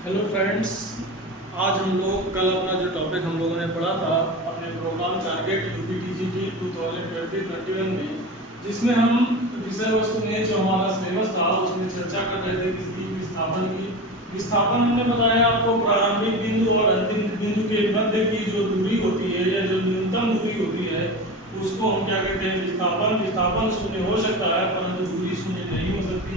Hello friends. आज हम लोग कल अपना जो टॉपिक हम लोगों ने पढ़ा था अपने प्रोग्राम टारगेट यूपीटीजीटी 2020-21 में, जिसमें हम विषय वस्तु में जो हमारा सिलेबस था उसमें चर्चा कर रहे थे किसकी विस्थापन की। विस्थापन हमने बताया आपको प्रारंभिक बिंदु और अंतिम बिंदु के मध्य की जो दूरी होती है या जो न्यूनतम दूरी होती है उसको हम क्या कहते हैं, विस्थापन। विस्थापन शून्य हो सकता है परंतु दूरी शून्य नहीं हो सकती।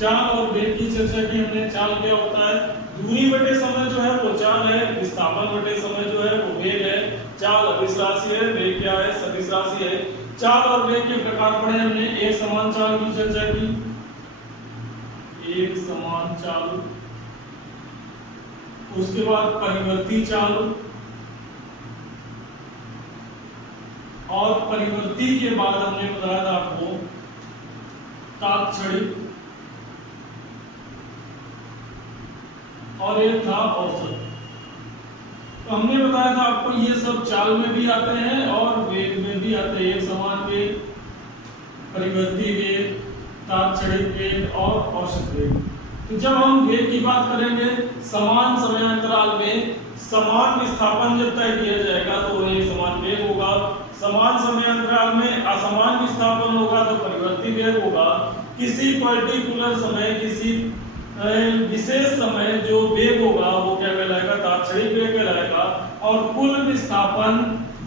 चाल और वेग की चर्चा की हमने। चाल क्या होता है? दूरी बटे समय जो है वो चाल है, विस्थापन बटे समय जो है वो वेग है। चाल अदिश राशि है, वेग क्या है? सदिश राशि है। चाल और वेग के प्रकार पढ़े हमने। एक समान चाल की चर्चा की, एक समान चाल। उसके बाद परिवर्ती चाल, और परिवर्ती के बाद हमने बताया था आपको तात्क्षणिक, और एक था औसत। तो हमने बताया था आपको ये सब चाल में भी आते हैं और वेग में भी आते हैं। एक समान वेग, परिवर्ती वेग, तात्क्षणिक वेग और औसत वेग। तो जब हम वेग की बात करेंगे, समान समयांतराल में समान विस्थापन जब तय किया जाएगा तो वह एक समान वेग होगा। समान समयांतराल में असमान विस्थापन होगा तो परिवर्ती वेग होगा। किसी पर्टिकुलर समय, किसी विशेष समय जो वेग होगा वो क्या कहलाएगा? तात्क्षणिक वेग कहलाएगा। और कुल विस्थापन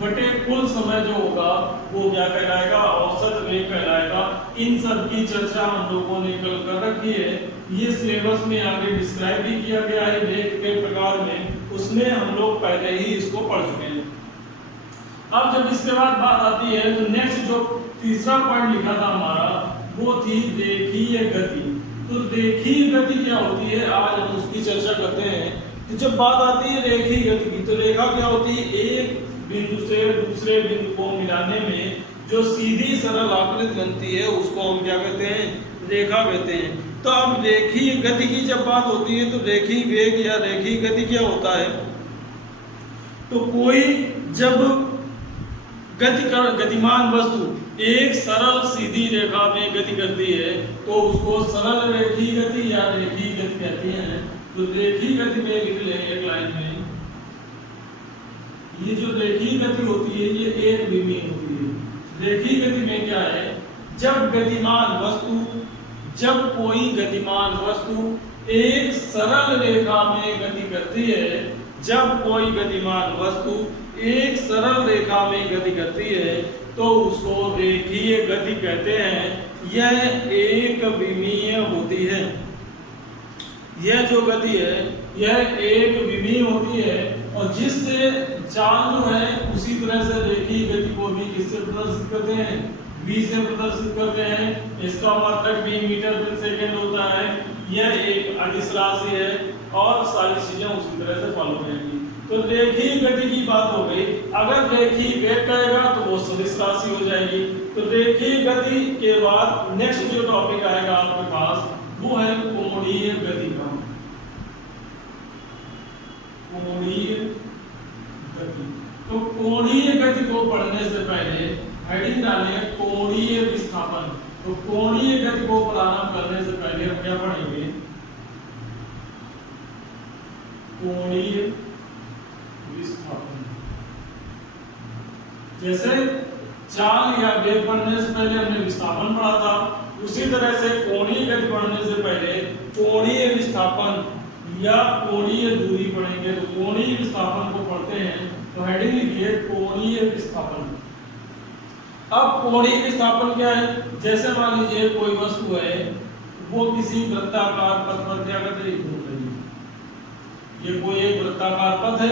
बटे कुल समय जो होगा वो क्या कहलाएगा? औसत वेग कहलाएगा। इन सब की चर्चा हम लोगों ने कल कर रखी है। ये सिलेबस में आगे डिस्क्राइब भी किया गया है वेग के प्रकार में, उसमें हम लोग पहले ही इसको पढ़ चुके हैं। अब जब इसके बाद बात आती है तो नेक्स्ट जो तीसरा पॉइंट लिखा था हमारा वो थी रेखीय गति। तो रेखीय गति क्या होती है, आज हम उसकी चर्चा करते हैं। तो जब बात आती है रेखीय गति की, तो रेखा क्या होती है? एक बिंदु से दूसरे बिंदु को मिलाने में जो सीधी सरल आकृति बनती है उसको हम क्या कहते हैं? रेखा कहते हैं। तो अब रेखीय गति की जब बात होती है तो रेखीय वेग या रेखीय गति क्या होता है? तो कोई जब गतिमान वस्तु एक सरल सीधी रेखा में गति करती है तो उसको सरल रेखीय गति या रेखीय गति कहते हैं। तो रेखीय गति में लिख ले एक लाइन में, ये जो रेखीय गति होती है ये एक विमीय होती है। रेखीय गति में क्या है? जब कोई गतिमान वस्तु एक सरल रेखा में गति करती है, जब कोई गतिमान वस्तु एक सरल रेखा में गति करती है तो उसको रेखीय गति कहते हैं। यह एक विमीय होती है। यह जो गति है यह एक विमीय होती है और जिससे चाल जो है उसी तरह से रेखीय गति को भी किससे प्रदर्शित करते हैं? v से प्रदर्शित करते हैं। इसका मात्रक v मीटर प्रति सेकंड होता है। यह एक अदिश राशि है और सारी चीजें उसी तरह से फॉलो करेंगी। तो रेखीय गति की बात हो गई। अगर रेखीय वेग कहेगा तो वो सदिश राशि हो जाएगी। तो रेखीय गति के बाद नेक्स्ट जो टॉपिक आएगा आपके पास वो है कोणीय गति का। कोणीय गति। तो कोणीय गति को पढ़ने से पहले हेडिंग डालें कोणीय विस्थापन। तो कोणीय गति को प्रारंभ करने से पहले हम क्या पढ़ेंगे? कोणीय विस्थापन। जैसे चाल या वेग पढ़ने से पहले हमने विस्थापन पढ़ा था, उसी तरह से कोणीय गति पढ़ने से पहले कोणीय विस्थापन या कोणीय दूरी पढ़ेंगे। तो कोणीय विस्थापन को पढ़ते हैं तो हेडिंग लिखिए कोणीय विस्थापन। अब कोणीय विस्थापन क्या है? जैसे मान लीजिए कोई वस्तु है वो किसी वृत्ताकार पथ पर क्या कर रही है? ये कोई एक वृत्ताकार पथ है,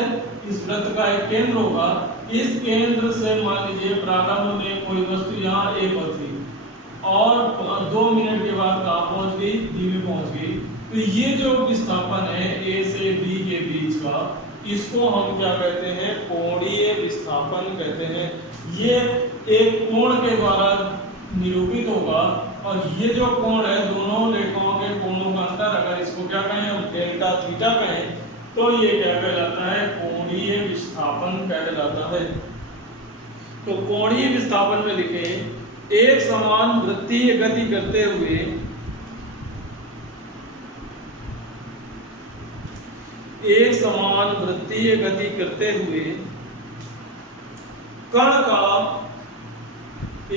इस वृत्त का एक केंद्र होगा। इस केंद्र से मान लीजिए प्रारंभ में कोई वस्तु यहाँ ए पर थी और 2 मिनट के बाद कहाँ पहुंच गई? बी में पहुंच गई। तो ये जो विस्थापन है ए से बी के बीच का, इसको हम क्या कहते हैं? कोणीय विस्थापन कहते हैं। ये एक कोण के द्वारा निरूपित होगा और ये जो कोण है दोनों रेखाओं के कोणों का अंतर, अगर इसको क्या कहें? हम डेल्टा थीटा कहें तो ये क्या कहलाता है? कोणीय विस्थापन कहलाता है। तो कोणीय विस्थापन में लिखें एक समान वृत्तीय गति करते हुए समान वृत्तीय गति करते हुए कण का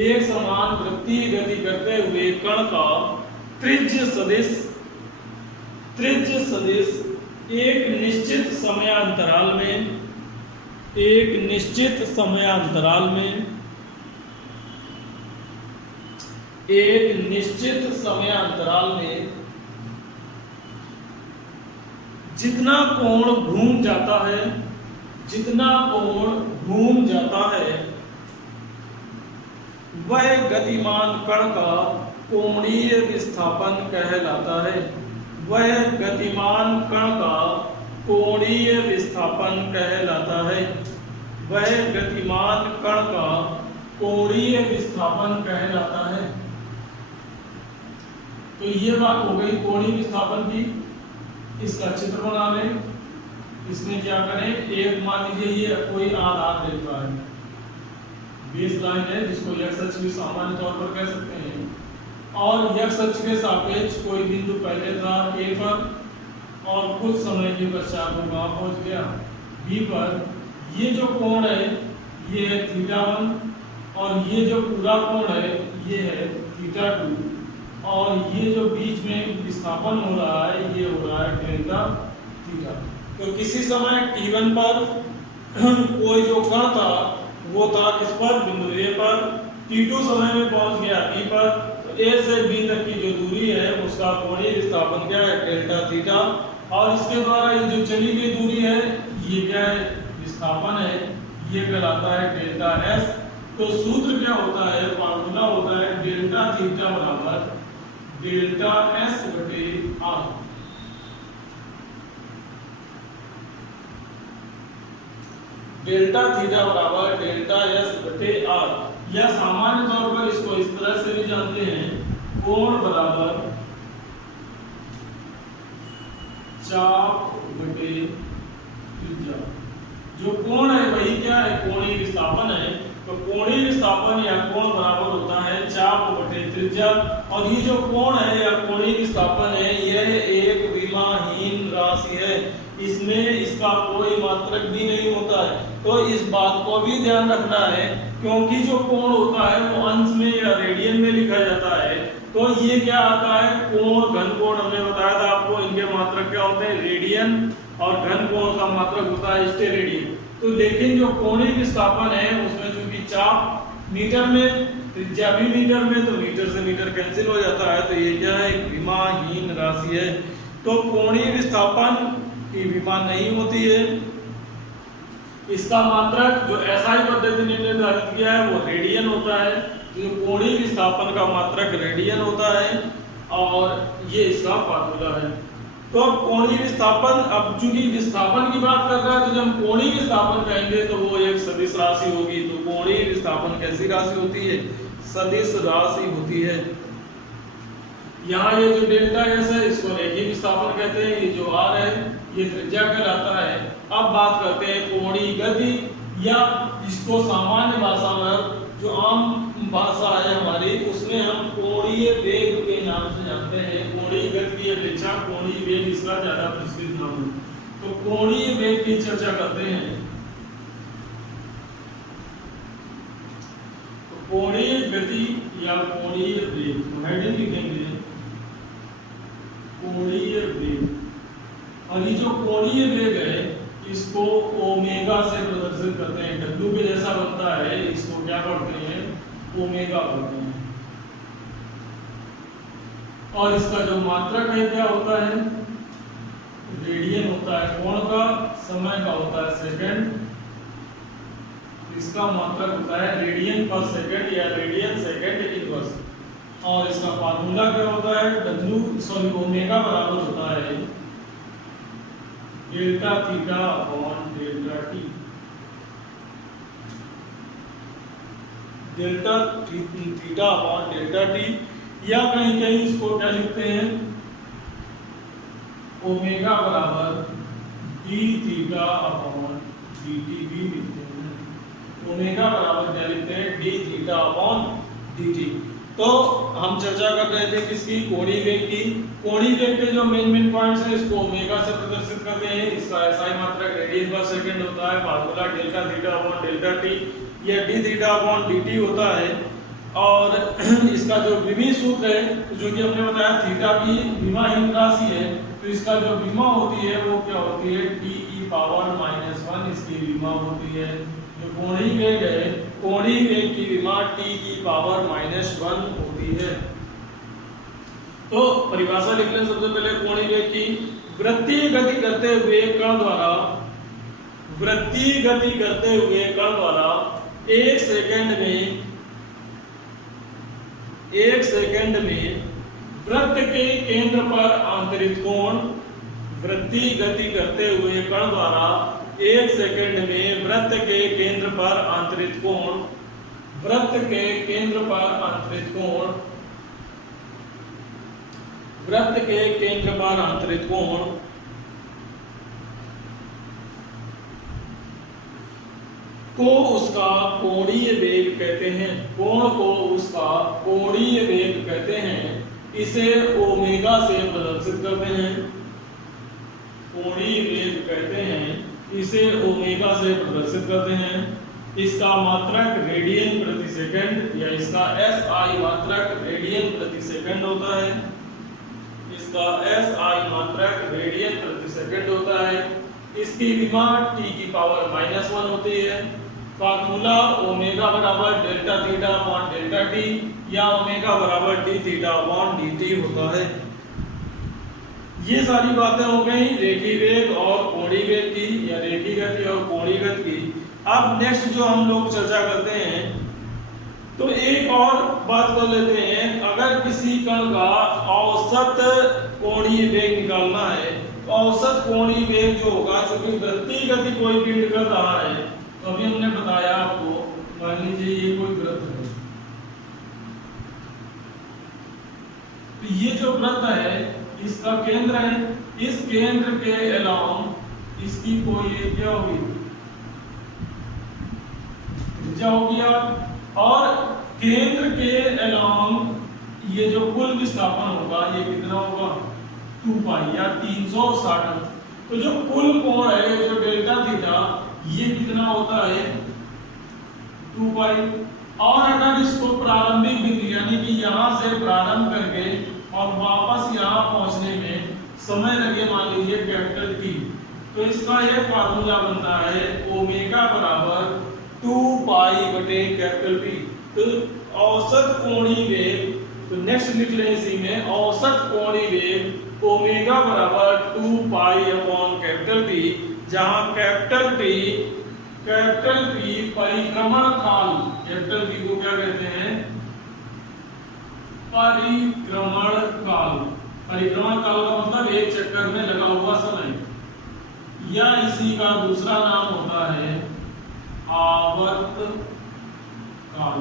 एक समान वृत्तीय गति करते हुए कण का त्रिज्य सदिश एक निश्चित समयांतराल में जितना कोण घूम जाता है वह गतिमान कण का कोणीय विस्थापन कहलाता है। तो ये बात हो गई कोणीय विस्थापन की। इसका चित्र बना लें। इसमें क्या करें, एक मान लीजिए ये कोई आधार रेखा है, बेस लाइन है जिसको x अक्ष भी सामान्य तौर पर कह सकते हैं, और x अक्ष के सापेक्ष कोई बिंदु पहले था A पर और कुछ समय के पश्चात वो वहां पहुंच गया B पर। ये जो कोण है ये है θ1 और ये जो पूरा कोण है ये है θ2 और ये जो बीच में विस्थापन हो रहा है ये हो रहा है डेल्टा थीटा। तो किसी समय t1 पर कोई जो कण था वो था किस पर, बिंदु A पर। t2 समय में पहुंच गया B पर। तो A से B तक की जो दूरी है उसका कोणीय विस्थापन क्या है, डेल्टा थीटा। और इसके द्वारा ये जो चली गई दूरी है ये क्या है, विस्थापन है, ये कहलाता है डेल्टा S। तो सूत्र क्या होता है, फार्मूला होता है डेल्टा थीटा बराबर डेल्टा S बटे R। डेल्टा थीटा बराबर डेल्टा S बटे R, या सामान्य तौर पर इसको इस तरह से भी जानते हैं, कोण बराबर चाप बटे त्रिज्या। जो कोण है वही क्या है, कोणीय विस्थापन है। तो कोणीय विस्थापन या कोण बराबर होता है चाप बटे त्रिज्या। और ये जो कोण है या कोणीय विस्थापन है यह एक विमाहीन राशि है, इसमें इसका कोई मात्रक भी नहीं होता है। तो इस बात को भी ध्यान रखना है, क्योंकि जो कोण होता है वो अंश में या रेडियन में लिखा जाता है। तो ये क्या आता है, कोण घन कोण, हमने बताया था आपको इनके मात्रक क्या होते हैं, रेडियन, और घन कोण का मात्रक होता है स्टेरेडियन। तो लेकिन जो कोणीय विस्थापन है उसमें चूंकि चाप मीटर में, त्रिज्या भी मीटर में, तो मीटर से मीटर कैंसिल हो जाता है। तो ये क्या है, एक विमाहीन राशि है। तो कोणीय विस्थापन की विमा नहीं होती है। इसका मात्रक जो एसआई पद्धति ने निर्धारित किया है वो रेडियन होता है। तो कोणीय विस्थापन का मात्रक रेडियन होता है और ये इसका फार्मूला है। तो अब कोणीय विस्थापन, अब चूंकि विस्थापन की बात कर रहा है तो जब हम कोणीय विस्थापन कहेंगे तो वो एक सदिश राशि होगी। तो कोणीय विस्थापन कैसी राशि होती है, सदिश राशि होती है। यहाँ ये जो डेल्टा एस है इसको रेखीय विस्थापन कहते हैं, ये जो आर है ये त्रिज्या कहलाता है। अब बात करते हैं कोणीय गति, या इसको सामान्य भाषा में जो आम भाषा है हमारी उसमें हम कोणीय वेग के नाम से जानते हैं। कोणीय गति की अपेक्षा कोणीय वेग इसका ज्यादा प्रचलित नाम है। तो कोणीय वेग की चर्चा करते हैं। तो कोणीय गति या कोणीय वेग, तो हेडिंग लिखेंगे कोणीय वेग। और ये जो कोणीय वेग है इसको ओमेगा से प्रदर्शित करते हैं। डब्ल्यू के जैसा बनता है, इसको क्या करते हैं, ओमेगा करते हैं। और इसका जो मात्रक है क्या होता है, रेडियन होता है। कोण का, समय का होता है सेकंड। इसका मात्रक होता है रेडियन पर सेकंड या रेडियन सेकंड इनवर्स। और इसका फार्मूला क्या होता है, ओमेगा बराबर होता है delta theta upon delta T. Delta theta upon delta T, या कहीं कहीं इसको क्या लिखते हैं, ओमेगा बराबर D theta upon D T भी लिखते हैं। ओमेगा बराबर क्या लिखते हैं, D theta upon D T. तो हम चर्चा कर रहे थे किसकी, कोणीय वेग की। कोणीय वेग के जो मेन पॉइंट्स हैं, इसको ओमेगा से प्रदर्शित करते हैं। इसका एसआई मात्रक रेडियन पर सेकंड होता है, formula delta theta upon delta T या डी थीटा अपॉन dt होता है। और इसका जो विमीय सूत्र है, जो कि हमने बताया थीटा की विमाहीन राशि है, तो इसका जो विमा होती है वो क्या होती है, t की पावर -1 इसकी विमा होती है। जो कोणीय वेग है, कोणीय वेग की विमा t की पावर -1 होती है। तो परिभाषा लिख लें सबसे पहले कोणीय वेग की। वृत्तीय गति करते हुए कण द्वारा, वृत्तीय गति करते हुए कण द्वारा 1 सेकंड में वृत्त के केंद्र पर आंतरिक कोण, वृत्तीय गति करते हुए कण द्वारा 1 सेकंड में वृत्त के केंद्र पर आंतरिक कोण, वृत्त के केंद्र पर आंतरिक कोण, वृत्त के केंद्र पर आंतरिक कोण को उसका कोणीय वेग कहते हैं। कोण को उसका कोणीय वेग कहते हैं। इसे ओमेगा से प्रदर्शित करते हैं। कोणीय वेग कहते हैं, इसे ओमेगा से प्रदर्शित करते हैं। इसका मात्रक रेडियन प्रति सेकंड या इसका एसआई मात्रक रेडियन प्रति सेकंड होता है। इसका एसआई मात्रक रेडियन प्रति सेकंड होता है। इसकी विमा t की पावर -1 होती है। फार्मूला ओमेगा बराबर delta theta upon delta T या ओमेगा बराबर D theta upon D T होता है। ये सारी बातें हो गई रेखीय वेग और कोणीय वेग की या रेखीय गति और कोणीय गति की। अब नेक्स्ट जो हम लोग चर्चा करते हैं, तो एक और बात कर लेते हैं। अगर किसी कण का औसत कोणीय वेग निकालना है, तो औसत कोणीय वेग जो होगा, क्योंकि वृत्तीय गति कोई पिंड कर रहा है, तो अभी हमने बताया आपको, मान लीजिए ये कोई वृत्त है, तो ये जो वृत्त है इसका केंद्र है। इस केंद्र के अलावा इसकी कोई क्या होगी, त्रिज्या होगी। और केंद्र के अलावा ये जो कुल विस्थापन होगा ये कितना होगा, 2 पाई या 360। तो जो कुल कोण है, जो डेल्टा थीटा, ये कितना होता है, 2 पाई। और अगर इसको प्रारंभिक बिंदु यानी कि यहां से प्रारंभ करके और वापस यहां पहुंचने में समय लगे, मान लीजिए कैपिटल T, तो इसका ये फार्मूला बनता है ओमेगा बराबर 2 पाई बटे कैपिटल P। तो औसत कोणीय वेग, तो नेक्स्ट लिख लें इसी में, औसत कोणीय वेग ओमेगा बराबर 2 पाई अपॉन कैपिटल P, जहां कैपिटल P परिक्रमण काल, कैपिटल P को क्या कहते हैं, परिक्रमण काल। परिक्रमण काल का मतलब एक चक्कर में लगा हुआ समय, या इसी का दूसरा नाम होता है आवर्त काल।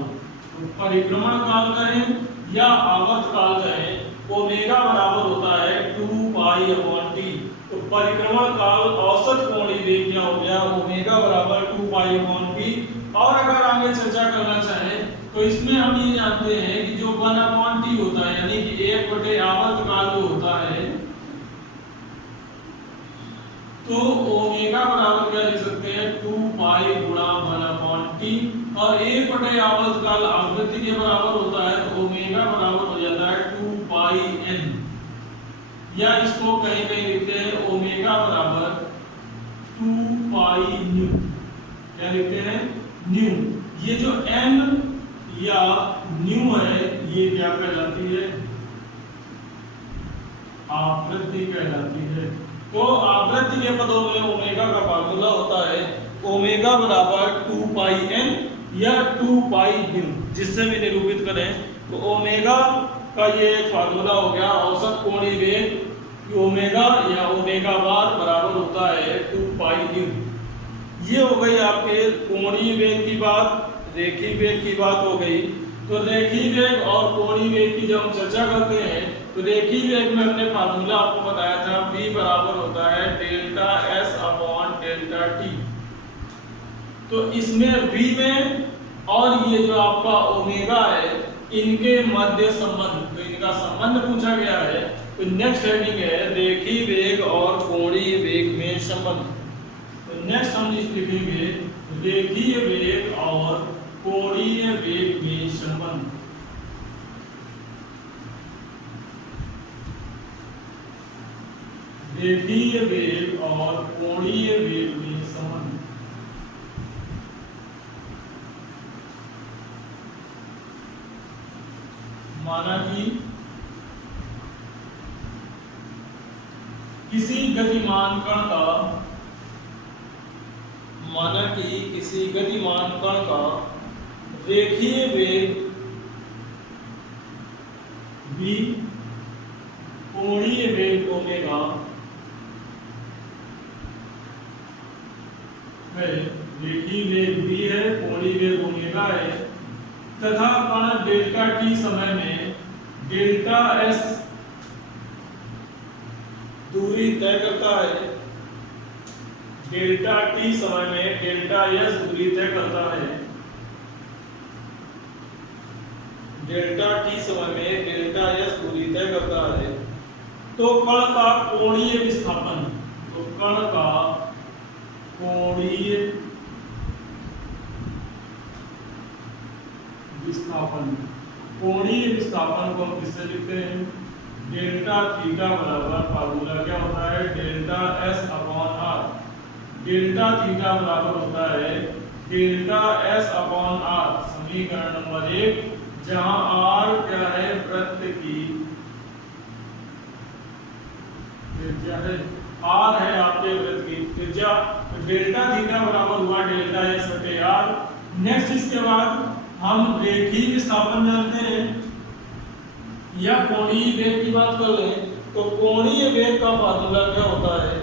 तो परिक्रमण काल कहें या आवर्त काल कहें, ओमेगा बराबर होता है 2 पाई अपॉन टी। तो परिक्रमण काल औसत कोणीय वेग क्या हो गया, ओमेगा बराबर 2 पाई अपॉन टी। और अगर आगे चर्चा करना चाहें तो इसमें हम ये जानते हैं कि जो 1 अपॉन टी होता है, यानी कि 1 बटे आवर्त काल जो होता है, तो ओमेगा बराबर क्या लिख सकते हैं, 2 पाई गुणा 1 अपॉन टी। और 1 बटे आवर्त काल आवृत्ति के बराबर होता है, तो ओमेगा बराबर हो जाता है 2 पाई n। या इसको कहीं कहीं लिखते हैं ओमेगा बराबर 2 पाई न्यू। क्या लिखते हैं, न्यू। ये जो n या न्यू है, ये क्या कहलाती है, आवृत्ति कहलाती है। तो आवृत्ति के पदों में ओमेगा का फार्मूला होता है ओमेगा बराबर 2 पाई n या 2 पाई न्यू, जिससे भी निरूपित करें। तो ओमेगा का ये एक फार्मूला हो गया, औसत कोणीय वेग ओमेगा या ओमेगा बार बराबर होता है 2 पाई न्यू। ये हो गई आपके कोणीय वेग की बात, रेखीय वेग की बात हो गई। तो रेखीय वेग और कोणीय वेग की जब हम चर्चा करते हैं, तो रेखीय वेग में हमने फार्मूला आपको बताया था, v बराबर होता है delta s upon delta t। तो इसमें v में और ये जो आपका ओमेगा है, इनके मध्य संबंध, तो इनका संबंध पूछा गया है। तो नेक्स्ट हेडिंग है रेखीय वेग और कोणीय वेग में संबंध। तो नेक्स्ट हम लिखेंगे रेखीय वेग और कोणीय वेग में संबंध। रेखीय वेग और कोणीय वेग में संबंध। माना कि किसी गतिमान कण का रेखीय वेग v, कोणीय वेग ओमेगा है। रेखीय वेग v है, कोणीय वेग ओमेगा है, तथा कण डेल्टा t समय में डेल्टा s दूरी तय करता है। डेल्टा t समय में डेल्टा s दूरी तय करता है। डेल्टा t समय में डेल्टा s दूरी तय करता है। तो कण का कोणीय विस्थापन, तो कण का कोणीय विस्थापन, कोणीय विस्थापन को हम किससे लिखते हैं? डेल्टा थीटा बराबर फार्मूला क्या होता है? Delta S upon R. Delta theta बराबर होता है डेल्टा एस अपॉन आर, समीकरण नंबर 1, जहां आर क्या है? वृत्त की त्रिज्या है। आर है आपके वृत्त की त्रिज्या। तो डेल्टा थीटा बराबर हुआ डेल्टा एस बटे आर। नेक्स्ट इसके बाद हम रेखीय विस्थापन जानते हैं या कोणीय वेग की बात कर लें, तो कोणीय वेग का फार्मूला क्या होता है?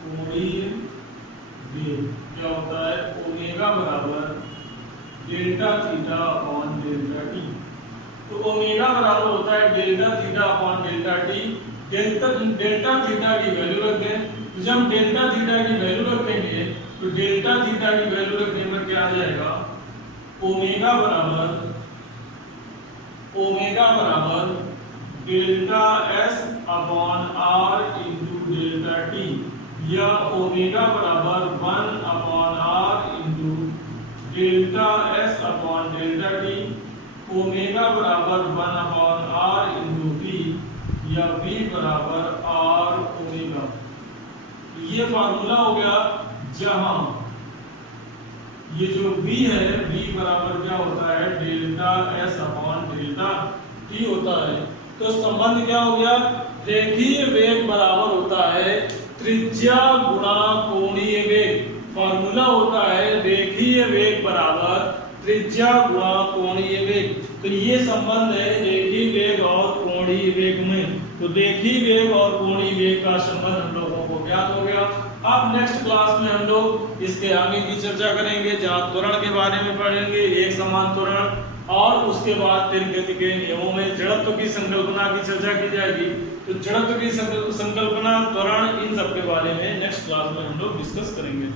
कोणीय वेग क्या होता है? ओमेगा बराबर delta theta upon delta T. तो ओमेगा बराबर होता है delta theta upon delta T. Delta theta की वैल्यू रख दें। तो जब हम डेल्टा थीटा की वैल्यू रखेंगे तो डेल्टा थीटा की वैल्यू रखने पर क्या आ जाएगा? ओमेगा बराबर delta S upon R into delta T, या ओमेगा बराबर 1 upon R into delta S upon delta T, omega बराबर 1 अपॉन आर इंटू वी, या v बराबर आर ओमेगा। ये फार्मूला हो गया, जहां ये जो v है, v बराबर क्या होता है? Delta s upon delta t होता है। तो संबंध क्या हो गया? रेखीय वेग बराबर होता है त्रिज्या गुणा कोणीय वेग। फार्मूला होता है रेखीय वेग बराबर त्रिज्या गुणा कोणीय वेग। तो ये संबंध है रेखीय वेग और कोणीय वेग में। तो रेखीय वेग और कोणीय वेग का संबंध हम लोगों को ज्ञात हो गया। अब नेक्स्ट क्लास में हम लोग इसके आगे की चर्चा करेंगे, जहाँ त्वरण के बारे में पढ़ेंगे, एक समान त्वरण, और उसके बाद फिर गति के नियमों में जड़त्व की संकल्पना की चर्चा की जाएगी। तो जड़त्व की संकल्पना, त्वरण, इन सब के बारे में नेक्स्ट क्लास में हम लोग डिस्कस करेंगे।